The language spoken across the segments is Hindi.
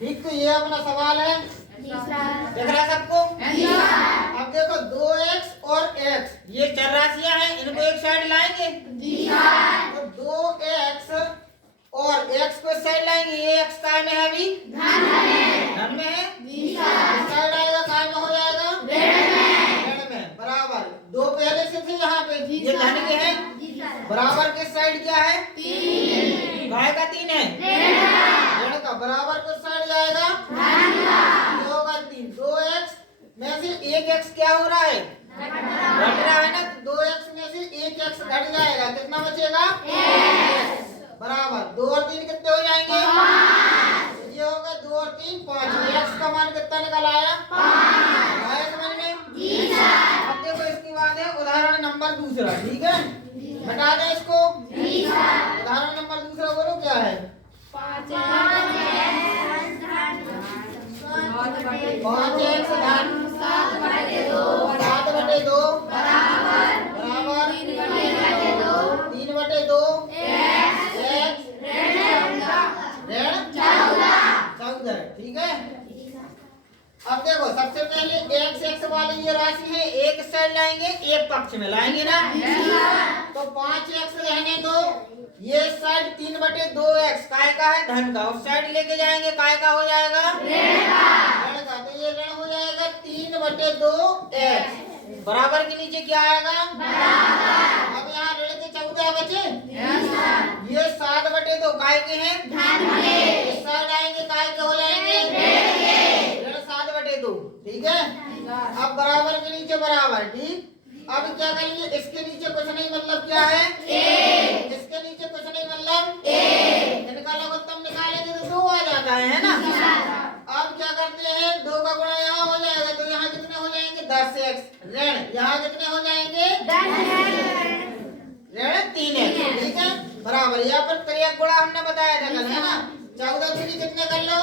ठीक, तो ये अपना सवाल है। देख रहा है सबको? अब देखो 2x और x ये चर राशियां हैं, इनको एक साइड लाएंगे। तो 2x और x को साइड लाएंगे। ये x काय में है अभी? धन में है। साइड आएगा काय में हो जाएगा? ऋण में। बराबर, दो पहले से थे यहाँ पे, ये धन के हैं। बराबर के साइड क्या है? काय का 3 है, ऋण का। बराबर को साइड जाएगा ये होगा 3। 2x में से 1x क्या हो रहा है? घट रहा है ना। तो 2x में से 1x घट जाएगा, कितना बचेगा? बराबर 2 और 3 कितने हो जाएंगे? ये होगा 2 और 3 5। x का मान कितना निकल आया? 5। आया समझ में? अब देखो इसके बाद है उदाहरण नंबर दूसरा। ठीक है, बता दें इसको। उदाहरण नंबर दूसरा बोलो क्या है? 5x धन 7/2 बराबर 3/2 x ऋण 14। ठीक है, अब देखो सबसे पहले x वाली ये राशि है, एक साइड लाएंगे, एक पक्ष में लाएंगे ना। तो 5x रहने दो, ये साइड 3/2x काय का है? धन का। उस साइड लेके जाएंगे, काय का हो जाएगा? ऋण का। तो ये ऋण हो जाएगा 3/2x। बराबर के नीचे क्या आएगा? अब यहाँ ऋण के 14 बचे। ये 7/2 काय के हैं? इस साइड आएंगे, काय के हो जाएंगे? ऋण 7/2। ठीक है, अब बराबर के नीचे बराबर। ठीक, अब क्या करेंगे? इसके नीचे कुछ नहीं, मतलब क्या है? इसके नीचे कुछ नहीं, मतलब इनका लघुत्तम निकालेंगे तो 2 आ जाता है ना। अब क्या करते हैं? 2 का गुणा यहाँ हो जाएगा, तो यहाँ कितने हो जाएंगे? 10x ऋण, यहाँ कितने हो जाएंगे? ऋण 3x। ठीक है, बराबर। यहाँ पर त्रियक गुणा हमने बताया था कल, है ना। 14 3 कितने कर लो?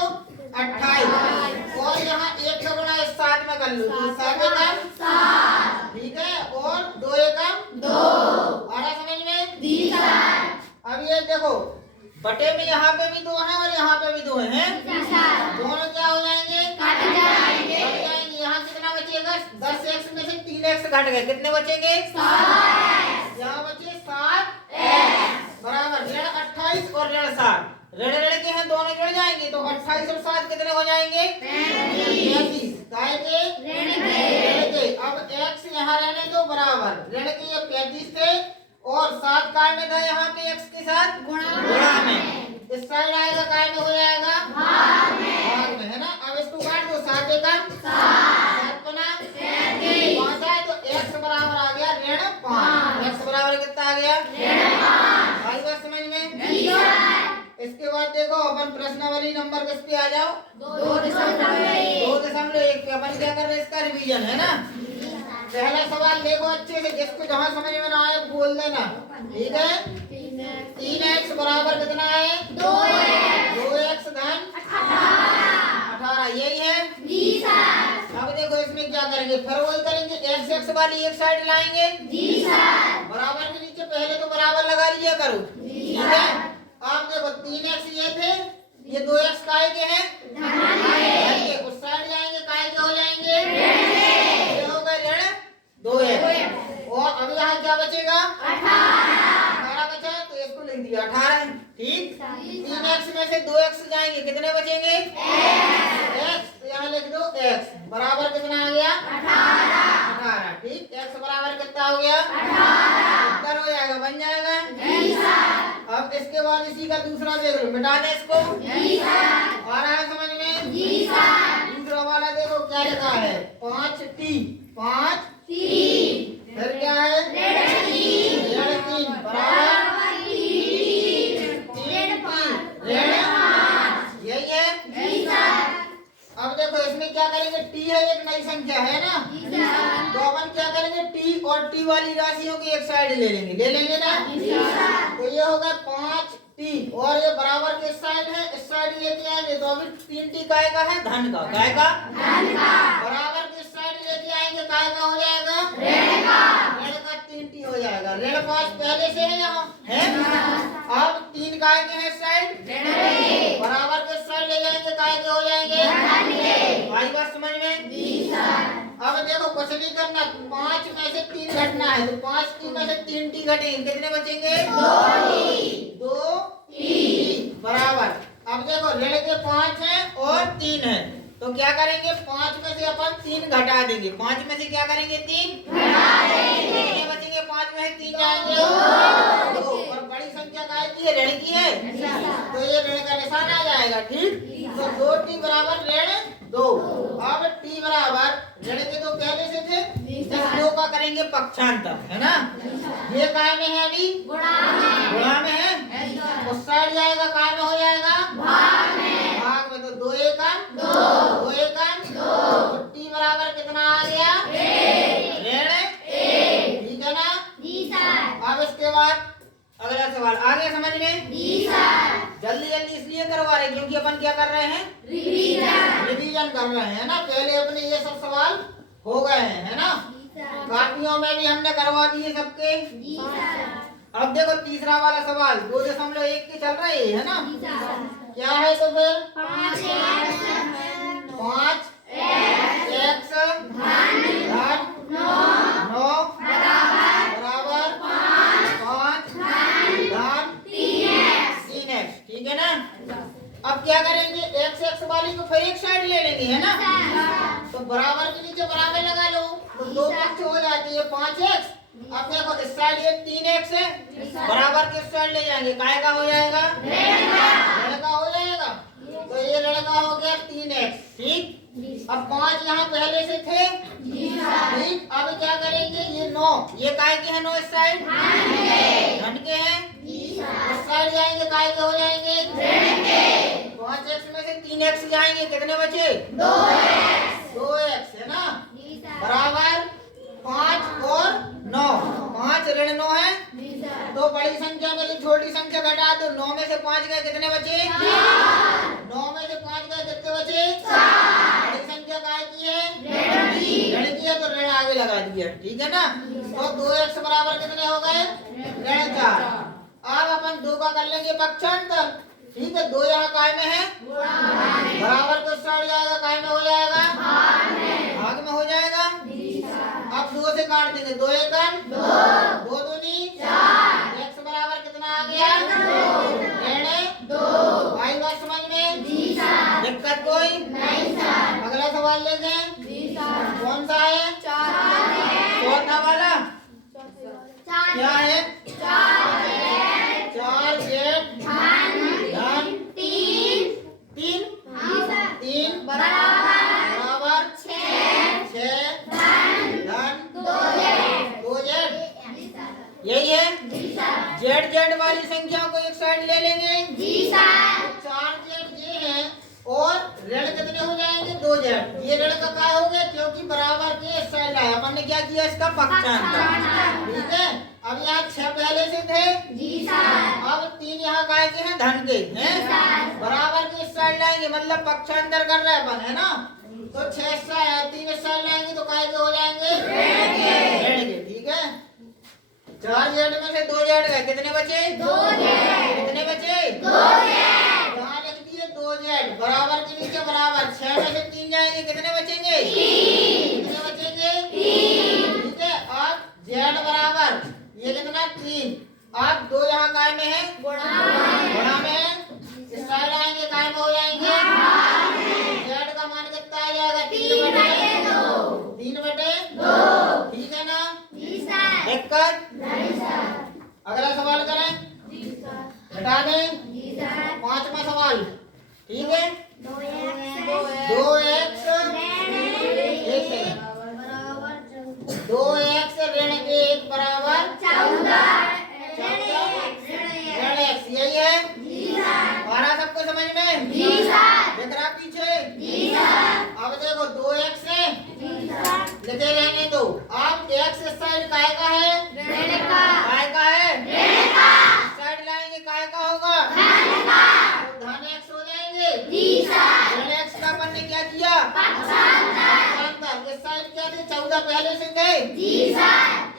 28। और यहाँ 1 का गुणा इस 7 में कर लो, तो 7 एकम 7। ठीक है, और 2 एकम 2। आ रहा समझ में? अब ये देखो बटे में यहाँ पे भी 2 हैं और यहाँ पे भी 2 हैं। दोनों क्या हो जाएंगे? कट जाएंगे। यहाँ कितना बचेगा? 10x में से 3x घट गए, कितने बचेंगे? 7x। यहाँ बचे 7x बराबर ऋण 28 और ऋण 7। ऋण ऋण के हैं, दोनों जुड़ जाएंगे, तो 28 और 7 कितने हो जाएंगे? 35। काय के? ऋण के। अब x यहाँ रहने दो बराबर, ऋण के ये 35 थे और 7 काय में था, यहाँ पे x के साथ गुणा में। इस साइड आएगा, काय में हो जाएगा? भाग में, है ना। अब इसको काट दो, 7 एकम 7 पना 5 आए, तो x बराबर आ गया ऋण 5। x बराबर कितना आ गया? ऋण 5। आई बात समझ में? इसके बाद देखो अपन प्रश्नावली नंबर किस पे आ जाओ? 2.1 पे। अपन क्या कर रहे हैं? इसका रिवीजन, है ना। पहला सवाल देखो अच्छे से, जिसको जहां समझ में ना आए बोल देना। ठीक है, 3x बराबर कितना है? 2x धन 18 यही है। अब देखो इसमें क्या करेंगे? फिर वही करेंगे, x वाली एक साइड लाएंगे। बराबर के नीचे पहले तो बराबर लगा लिया करो। ठीक है, आप देखो 3x ये थे, ये 2x काय के हैं? उस साइड जाएंगे, काय के हो जाएंगे? ये होगा ऋण 2x। और अब यहाँ क्या बचेगा? 18 बचा, तो इसको लिख दिया 18। ठीक, 3x में से 2x जाएंगे, कितने बचेंगे? x। तो यहाँ लिख दो x बराबर कितना आ गया? 18। ठीक, x बराबर कितना हो गया? 18। उत्तर हो जाएगा, बन जाएगा। अब इसके बाद इसी का दूसरा देख लो, मिटा दे इसको। आ रहा है समझ में? दूसरा वाला देखो क्या लिखा है? 5t 5t फिर क्या है? ऋण 3 बराबर यही है। अब देखो इसमें क्या करेंगे? t है, एक नई संख्या है ना। तो अपन क्या करेंगे? t और t वाली राशियों की एक साइड ले लेंगे ना। तो ये होगा 5t और ये बराबर के साइड है, इस साइड लेके आएंगे, तो अभी 3t काय का है? धन का। काय का? बराबर के साइड लेके आएंगे, काय का हो जाएगा? ऋण का 3t हो जाएगा। ऋण 5 पहले से है यहाँ है। अब 3 काय के हैं साइड? बराबर के साइड ले जाएंगे, काय के हो जाएगा? बात समझ में? अब देखो कुछ नहीं करना, 5 में से 3 घटना है तो 5 टी में से 3 टी घटेंगे, कितने बचेंगे? 2 टी बराबर। अब देखो ऋण के 5 है और 3 है तो क्या करेंगे? 5 में से अपन 3 घटा देंगे। 5 में से क्या करेंगे? 3 घटा देंगे। कितने बचेंगे? 5 में से 3 जाएंगे 2। और बड़ी संख्या काय की है? ऋण की है तो ये ऋण का निशान आ जाएगा। ठीक, तो 2 टी बराबर ऋण 2। अब टी बराबर ऋण के 2 पहले से थे, इस 2 का करेंगे पक्षांतर, है ना? ये काय में है? अभी गुणा में है। उस साइड जाएगा, काय में हो जाएगा? भाग में। तो 2 एकम 2 एकम 2। तो टी बराबर कितना आ गया? ऋण 1। ठीक है ना? अब इसके बाद अगला सवाल आ गया समझ में? जल्दी जल्दी इसलिए करवा रहे क्योंकि अपन क्या कर रहे हैं? रिवीजन कर रहे हैं ना। पहले अपने ये सब सवाल हो गए हैं, है ना? कापियों में भी हमने करवा दिए सबके। अब देखो तीसरा वाला सवाल 2.1 के चल रहे है ना? क्या है तो फिर? 5 x धन 9 बराबर 5 धन 3x। ठीक है ना? अब क्या करेंगे? x वाली को फिर एक साइड ले लेंगे, है ना? तो बराबर के नीचे बराबर लगा लो तो 2 पक्ष हो जाती है 5x। अब देखो इस साइड ये 3x है, बराबर के साइड ले जाएंगे, काय का हो जाएगा? ऋण का हो जाएगा। तो ये ऋण का हो गया 3x। ठीक, अब 5 यहाँ पहले से थे। ठीक, अब क्या करेंगे? ये 9, ये काय के हैं? 9 इस साइड धन के हैं। इस साइड जाएंगे, काय के हो जाएंगे? 5x में से 3x जाएंगे, कितने बचे? 2x है ना? बराबर 5 और 9। 5 ऋण 9 है तो बड़ी संख्या में से छोटी संख्या घटा दो। 9 में से 5 गए, कितने बचे? 9 में से 5 गए, कितने बचे? बड़ी संख्या काय की है? ऋण की है तो ऋण आगे लगा दिया। ठीक है ना? तो 2x बराबर कितने हो गए? ऋण 4। अब अपन 2 का कर लेंगे पक्षांतर। ठीक है, 2 यहाँ काय में है? बराबर को साइड जाएगा, काय में हो जाएगा? भाग में हो जाएगा। अब 2 से काट देंगे, 2 एकम 2 दूनी 4। x बराबर कितना आ गया? ऋण 2। आई बात समझ में? दिक्कत कोई नहीं? अगला सवाल लेंगे। कौन सा है? चौथा वाला क्या है? 4z धन 3 बराबर 6 धन 2z। यही है? z वाली संख्या को एक साइड ले लेंगे। 4z ये है और ऋण कितने हो जाएंगे? 2z। ये ऋण का काय हो गया क्योंकि बराबर के इस साइड आया, अपन ने क्या किया? इसका पक्षांतर। ठीक है, अब यहाँ 6 पहले से थे। अब 3 यहाँ काय के हैं? धन के हैं। बराबर के इस साइड लाएंगे, मतलब पक्षांतर कर रहे अपन, है ना? तो 6 से 3 इस साइड लाएंगे तो काय के हो जाएंगे? ऋण के। ठीक है, 4z में से 2z गए, कितने बचे? 2z। कितने बचे? 2z। यहाँ लिख दिए 2z बराबर के नीचे बराबर। 6 में से 3 जाएंगे, कितने बचेंगे? 3। कितने बचेंगे? 3। ठीक है, अब z बराबर ये कितना? 3। अब 2 यहाँ काय में है? गुणा में है। इस साइड आएंगे, काय में हो जाएंगे? z का मान कितना आ जाएगा? 3/2। ठीक है ना? दिक्कत? अगला सवाल करें, हटा दें। 5वां सवाल। ठीक है, 2x 2x ऋण 1 बराबर 14 ऋण x। यही है? आ रहा सबको समझ में? दिख रहा पीछे? अब देखो 2x से लिखे रहने दो। अब x साइड काय का है? काय का है? साइड लाएंगे, काय का होगा? तो धन x हो जाएंगे। ऋण x का अपन ने क्या किया? पक्षांतर। इस साइड क्या थे? 14 पहले से थे।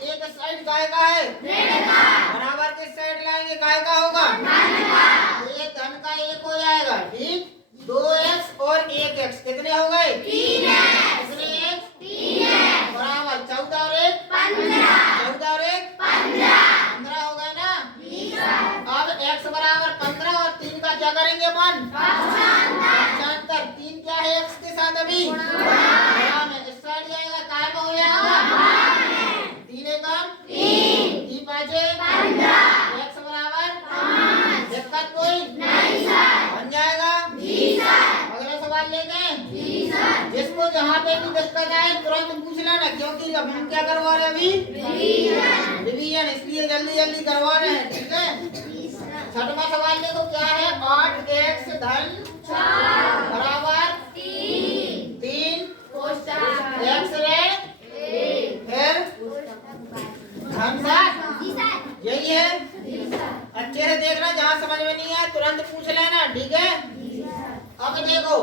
एक साइड काय का है? बराबर के साइड लाएंगे, काय का होगा? तो ये धन का 1 हो जाएगा। ठीक, 2x और 1x कितने हो गए? 3x। कभी गुणा में। इस साइड जाएगा काय में हो जाएगा 3 एकम 3 पाँचे x बराबर 5। दिक्कत कोई नहीं सर, बन जाएगा जी सर। अगला सवाल लेते हैं जी सर। जिसको जहाँ पे भी दिक्कत आए तुरंत पूछ लेना, क्योंकि अब हम क्या करवा रहे हैं अभी रिवीजन, इसलिए जल्दी जल्दी करवा रहे हैं, ठीक है। छठवां सवाल देखो क्या है, 8x धन 4 बराबर 3 x ऋण फिर धन 7, यही है। अच्छे से देखना, जहाँ समझ में नहीं आए तुरंत पूछ लेना, ठीक है। अब देखो,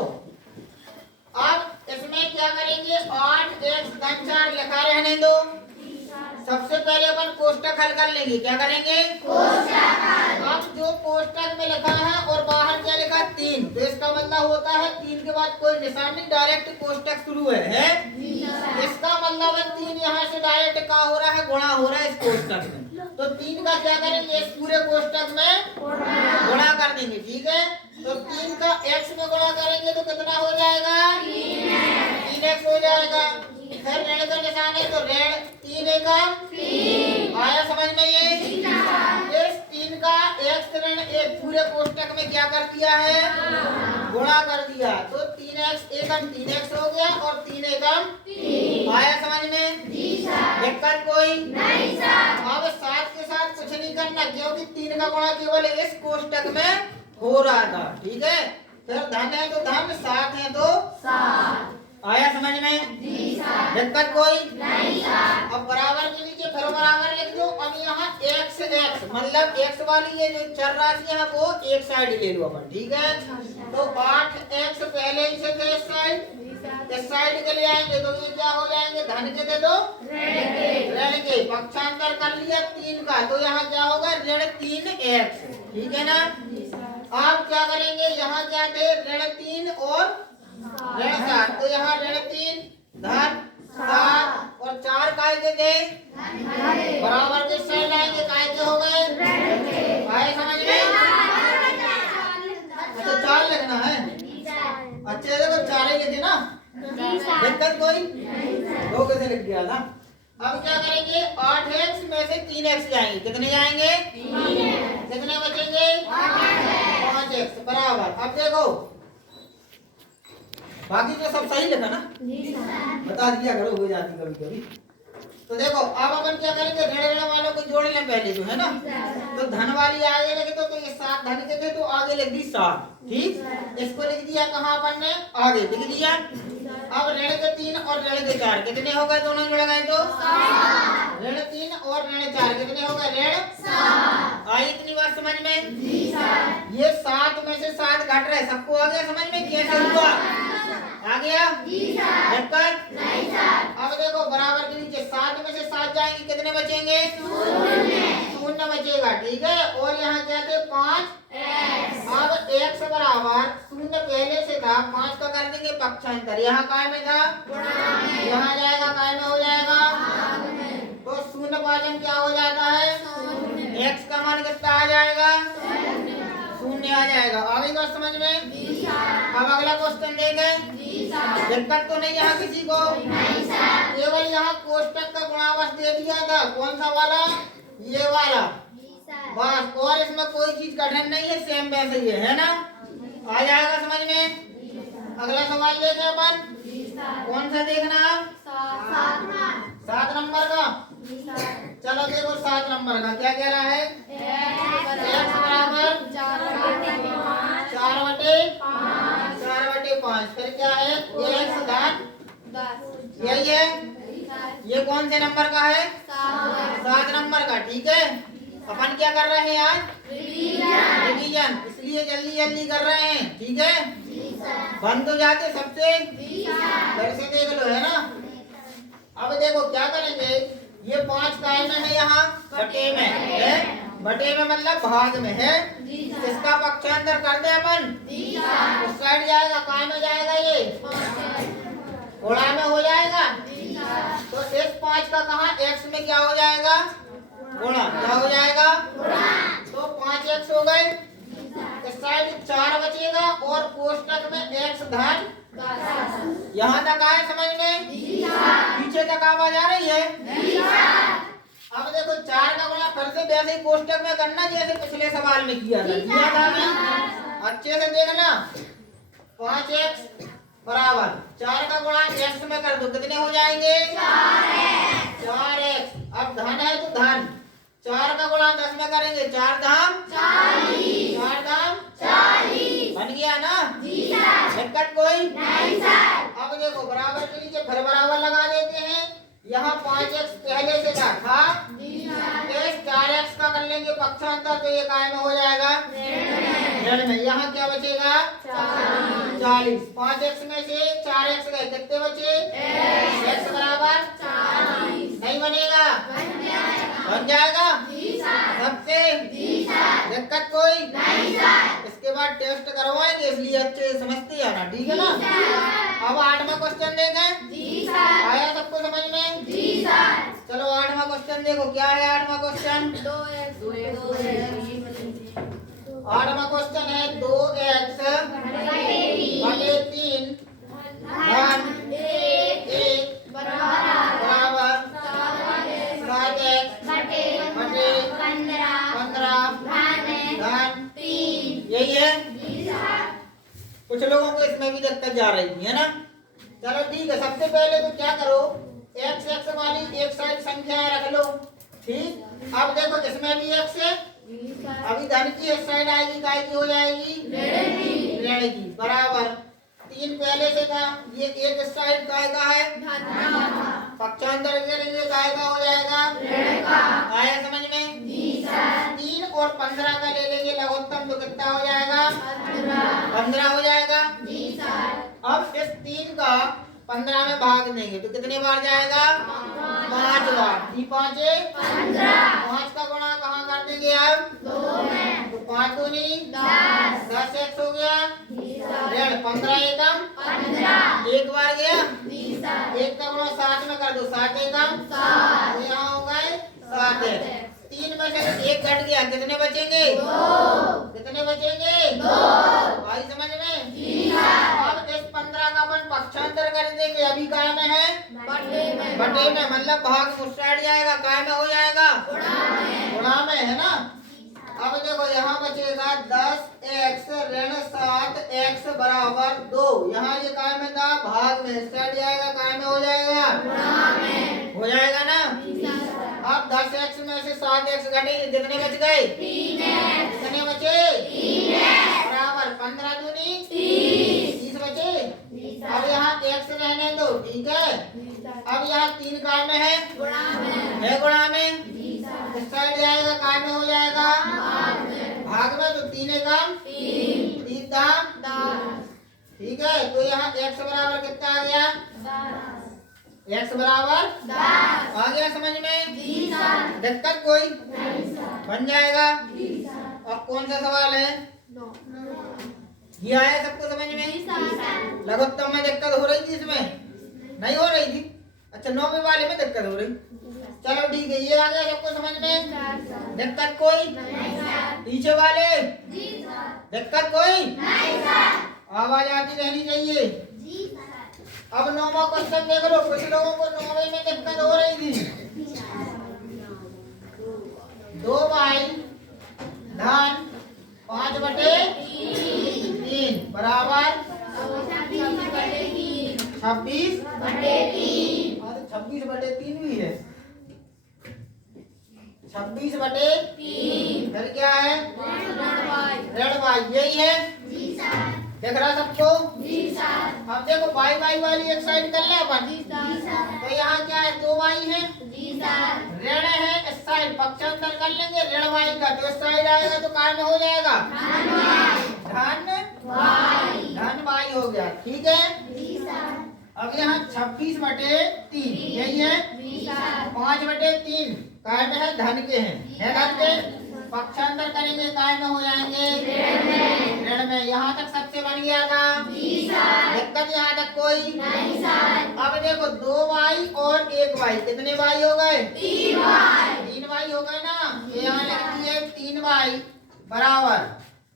अब इसमें क्या करेंगे, 8x धन 4 लिखा रहने दो। सबसे पहले अपन कोष्टक हल कर लेंगे, क्या करेंगे कोष्टक हल। अब जो कोष्टक में लिखा है और बाहर क्या लिखा 3, तो इसका मतलब होता है 3 के बाद कोई निशान नहीं, डायरेक्ट कोष्टक शुरू है? इसका मतलब है 3 यहाँ से डायरेक्ट क्या हो रहा है, गुणा हो रहा है इस कोष्टक में। तो 3 का क्या करेंगे, इस पूरे कोष्टक में गुणा कर देंगे, ठीक है। तो 3 का x में गुणा करेंगे तो कितना हो जाएगा 3x हो जाएगा। फिर ऋण का निशान है तो ऋण 3 एकम 3 आया समझ में। ये इस 3 का x ऋण 1 पूरे कोष्टक में क्या कर दिया है, गुणा कर दिया। तो 3x एकम 3x हो गया और 3 एकम 3 आया समझ में। दिक्कत कोई नहीं सर। अब 7 के साथ कुछ नहीं करना, क्योंकि 3 का गुणा केवल इस कोष्टक में हो रहा था, ठीक है। फिर धन है तो धन, 7 है तो 7 आया समझ में। दिक्कत कोई नहीं सर। अब बराबर के नीचे फिर बराबर लिख दो। अब यहाँ x मतलब x वाली ये जो चर राशि है वो एक साइड ले लो अपन, ठीक है। तो 8x पहले ही से थे इस साइड के ले आएंगे तो ये क्या हो जाएंगे, धन के दे दो ऋण के, पक्षांतर कर लिया 3 का, तो यहाँ क्या होगा ऋण 3x, ठीक है ना। आप क्या करेंगे, यहाँ क्या थे ऋण 3 और ऋण 7, तो यहाँ ऋण 3 धन 7 और 4 काय के थे, बराबर के साइड आएंगे, काय के हो गए आए समझ में। अच्छा 4 लिखना है, अच्छे देखो 4 ही लिखे ना, दिक्कत कोई दो कैसे लिख दिया था। अब क्या करेंगे, 8x में से 3x जाएंगे, कितने जाएंगे कितने बचेंगे 5x बराबर। अब देखो बाकी जो सब सही लिखा ना, बता दिया करो, हो जाती कभी कभी। तो देखो अब अपन क्या करेंगे, ऋण वालों को जोड़ लें पहले तो, है ना। तो धन वाली आगे लिख दो, तो ये 7 धन के थे तो आगे लिख दी 7, ठीक। इसको लिख दिया कहाँ अपन ने, आगे लिख दिया। अब ऋण के 3 और ऋण के 4 कितने हो गए, दोनों जुड़ गए तो ऋण 3 और ऋण 4 कितने हो गए, ऋण 7 आई इतनी बात समझ में। ये 7 में से 7 घट रहे, सबको आ गया समझ में, कैसे हुआ आ गया दिक्कत नहीं सर। अब देखो बराबर के नीचे 7 में से 7 जाएंगे, कितने बचेंगे 0 बचेगा, ठीक है। और यहाँ क्या थे 5x। अब x बराबर 0 पहले से था, 5 का कर देंगे पक्षांतर, यहाँ काय में था यहाँ जाएगा काय में हो जाएगा, तो 0 भाजन क्या हो जाता है, x का मान कितना आ जाएगा 0 आ जाएगा। आगे बात समझ में। अब अगला क्वेश्चन देखें, दिक्कत तो नहीं यहाँ किसी को, केवल यहाँ कोष्टक का गुणावश दे दिया था, कौन सा वाला, ये वाला बस, और इसमें कोई चीज कठिन नहीं है, सेम वैसे ही है ना, आ जाएगा समझ में। अगला सवाल देखें अपन, कौन सा देखना आप, 7 नंबर का। चलो देखो 7 नंबर का क्या कह रहा है, x बराबर 4/5, फिर क्या है x धन 10, यही है। ये कौन से नंबर का है, 7 नंबर का, ठीक है। अपन क्या कर रहे हैं आज रिवीजन, इसलिए जल्दी जल्दी कर रहे हैं, ठीक है। बंद हो जाते सबसे फिर से देख लो, है ना। अब देखो क्या करेंगे, ये 5 काय में है, यहाँ बटे में है, बटे में मतलब भाग में है, इसका पक्षांतर कर दे अपन, उस साइड जाएगा काय में जाएगा, ये गुणा में हो जाएगा। तो इस 5 का कहा x में क्या हो जाएगा, गुणा, क्या हो जाएगा तो 5x हो गए, इस साइड 4 बचेगा और कोष्टक में x धन 10 यहाँ तक आए समझ में? पीछे तक आवाज आ रही है? अब देखो 4 का गुणा फिर से वैसे ही कोष्टक में करना जैसे पिछले सवाल में किया था मैं। अच्छे से देखना। 5x बराबर 4 का गुणा x में कर दो, कितने हो जाएंगे? 4x। अब धन है तो धन 4 का गुणा 10 में करेंगे, 4 धाम 40, 4 धाम 40 बन गया ना? दिक्कत कोई नहीं सर। अब देखो बराबर के नीचे फिर बराबर लगा देते हैं। यहाँ 5x पहले से था इस 4x का कर लेंगे पक्षांतर तो ये काय में हो जाएगा ऋण में। यहाँ क्या बचेगा? 40। 5x में से 4x गए, कितने बचे? x बराबर 40 नहीं बनेगा? बन जाएगा सबसे? दिक्कत कोई नहीं सर। इसके बाद टेस्ट करवाएंगे इसलिए अच्छे से समझते आना, ठीक है ना? अब 8वां क्वेश्चन देखें। आया सबको समझ में? चलो 8वां क्वेश्चन देखो, क्या है 8वां क्वेश्चन? 8वां क्वेश्चन है 2x बटे 3 धन 1 बराबर 7x बटे 15 धन 3। यही है? कुछ लोगों को इसमें भी दिक्कत जा रही थी, है ना? चलो ठीक है। सबसे पहले तो क्या करो, x वाली एक साइड संख्या रख लो, ठीक। अब देखो इसमें भी x है, अभी धन की एक साइड आएगी, काय की हो जाएगी? ऋण की। बराबर 3 पहले से था, ये एक साइड काय का है? पक्षांतर करेंगे, काय का हो जाएगा? आया समझ में? 3 और 15 का ले लेंगे लघुत्तम तो कितना हो जाएगा? 15 हो जाएगा। अब इस 3 का 15 में भाग देंगे तो कितने बार जाएगा? 5 बार। 5 का गुणा कहाँ कर देंगे अब? 2 में। तो 5 दूनी 10x हो गया ऋण 15 एकम 1 बार गया 1 का गुणा 7 में कर दो, 7 एकम तो यहाँ हो गए 7x। 3 में से 1 घट गया, कितने बचेंगे? 2। कितने बचेंगे? 2। भाई समझ में? अब इस 15 का अपन पक्षांतर कर देंगे, अभी काय में है? बटे में मतलब भाग उस साइड जाएगा, काय में हो जाएगा? गुणा में, है ना? अब देखो यहाँ बचेगा 10x ऋण 7x बराबर 2। यहाँ ये काय में था? भाग में। इस साइड जाएगा, काय में हो जाएगा? हो जाएगा ना? अब 10x में से 7x घटेंगे, कितने बच गए? 3x। कितने बचे? 3x बराबर 15 दूनी 30 बचे। अब यहाँ x रहने दो, ठीक है। अब यहाँ 3 काय में है? गुणा में। इस साइड जाएगा, काय में हो जाएगा? भाग में। तो 3 एकम 3 दाम, ठीक है। तो यहाँ x बराबर कितना आ गया? x बराबर 10 आ गया समझ में? दिक्कत कोई? बन जाएगा। अब कौन सा सवाल है? ये आया सबको समझ में? लघुत्तम में दिक्कत हो रही थी, इसमें नहीं हो रही थी? अच्छा 9वें वाले में दिक्कत हो रही। चलो ठीक है, ये आ गया सबको समझ में? दिक्कत कोई? पीछे वाले दिक्कत कोई? आवाज आती रहनी चाहिए। अब 9वां क्वेश्चन देख लो। कुछ लोगों को 9वें में दिक्कत हो रही थी। 2y धन 5 बटे 3 बराबर 26 बटे 3। 26 बटे 3 भी है। 26 बटे 3 फिर क्या है? ऋण y। यही है? देख रहा सबको? अब देखो y वाली एक साइड कर ले अपन। तो यहाँ क्या है? 2y है, ऋण है इस साइड, पक्षांतर कर लेंगे ऋण y का, तो इस साइड आएगा तो काय में हो जाएगा? धन y हो गया, ठीक है। अब यहाँ 26 बटे 3 यही है? 5 बटे 3 काय में है? धन के हैं, धन के। पक्षांतर करेंगे, काय में हो जाएंगे? ऋण में। यहाँ तक सबसे बन गया था? दिक्कत यहाँ तक कोई? अब देखो 2y और 1y, कितने y हो गए? 3y हो गए ना? यहाँ लिख दिए 3y बराबर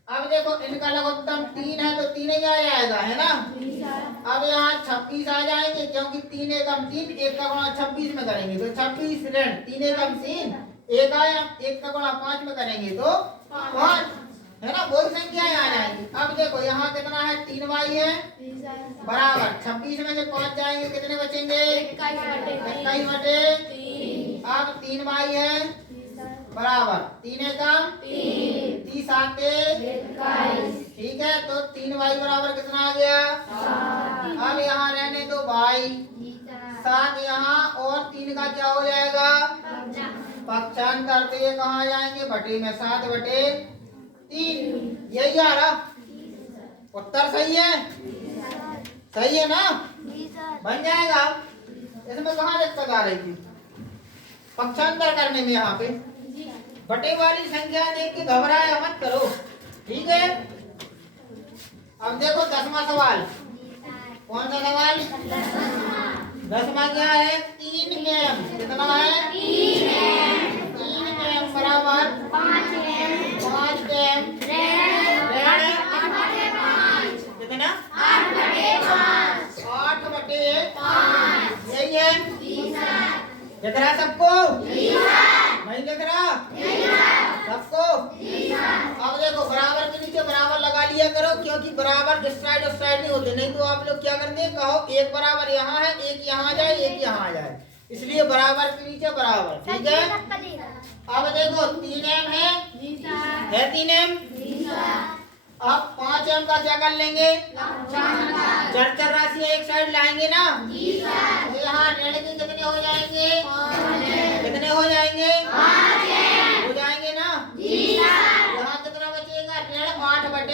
अब देखो इनका लघुत्तम 3 है तो 3 ही आ जाएगा, है ना। अब यहाँ 26 आ जाएंगे क्योंकि 3 एकम 3, 1 का गुणा 26 में करेंगे तो 26 ऋण 3 एकम 3, 1 आया, 1 का गुणा 5 में करेंगे तो 5, है ना। वही संख्याएं आ जाएंगी। अब देखो यहाँ कितना है, 3y है बराबर 26 में से 5 जाएंगे कितने बचेंगे, 21/3। अब 3y है बराबर 3 एकम 30 आते, ठीक है। तो 3y बराबर कितना आ गया, अब यहाँ रहने दो y 7 यहाँ और 3 का क्या हो जाएगा, पक्षांतर। तो ये कहाँ जाएंगे, बटे में 7/3। यही आ रहा उत्तर, सही है, सही है ना, बन जाएगा। इसमें कहाँ दिक्कत आ रही थी, पक्षांतर करने में। यहाँ पे बटे वाली संख्या देख के घबराया मत करो, ठीक है। अब देखो 10वां सवाल, कौन सा सवाल, 10वां क्या है, 3m, कितना है 3m बराबर 5m, कितना 8/5, यही है। दिख रहा सबको, नहीं दिख रहा सबको। अब देखो बराबर के नीचे बराबर लगा लिया करो, क्योंकि बराबर इस साइड उस साइड नहीं होते, नहीं तो आप लोग क्या करते हैं, कहो एक बराबर यहाँ है, एक यहाँ आ जाए, एक यहाँ आ जाए, इसलिए बराबर के नीचे बराबर, ठीक है। अब देखो 3m है 3m। अब 5m का क्या कर लेंगे, चर राशि एक साइड लाएंगे ना, तो यहाँ ऋण के कितने हो जाएंगे, कितने हो जाएंगे, हो जाएंगे ना। यहाँ कितना बचेगा, ऋण 8/5।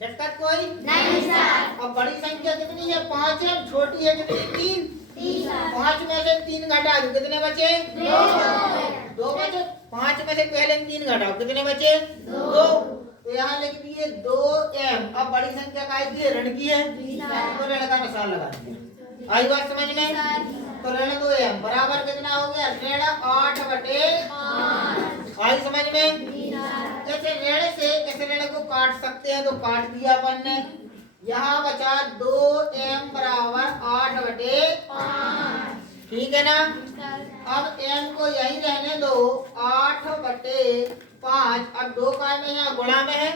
दिक्कत कोई नहीं सर। अब बड़ी संख्या कितनी है, 5m, छोटी है कितनी, 3। 5 में से 3 घटा दो, कितने बचे, 2 बचे। 5 में से पहले 3 घटाओ, कितने बचे, 2। तो यहाँ लिख दिए 2m। अब बड़ी संख्या का है, ऋण की है तो ऋण का निशान लगा दिया। आई बात समझ में, तो ऋण 2m बराबर कितना हो गया, ऋण 8/5। आई समझ में। जैसे ऋण से इस ऋण को काट सकते हैं तो काट दिया अपन ने। यहाँ बचा 2m बराबर 8/5, ठीक है ना। अब m को यही रहने दो 8/5। अब 2 काय में यहाँ गुणा में है,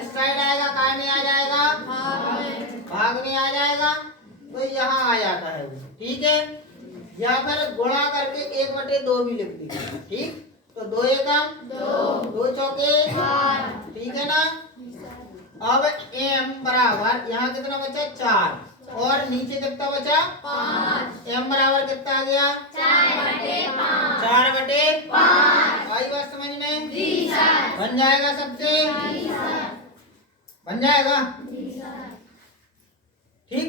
इस साइड आएगा, काय में आ जाएगा, भाग में आ जाएगा, तो यहाँ आ जाता है, ठीक है। यहाँ पर गुणा करके 1/2 भी लिख दिया, ठीक। तो 2 एकम 2 चौके, ठीक है ना। अब m बराबर यहाँ कितना बचा, 4 और नीचे कितना बचा, 5। m बराबर कितना आ गया, 4/5। आई बात समझ में, बन जाएगा सबसे, बन जाएगा, ठीक।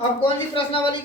अब कौन सी प्रश्नावली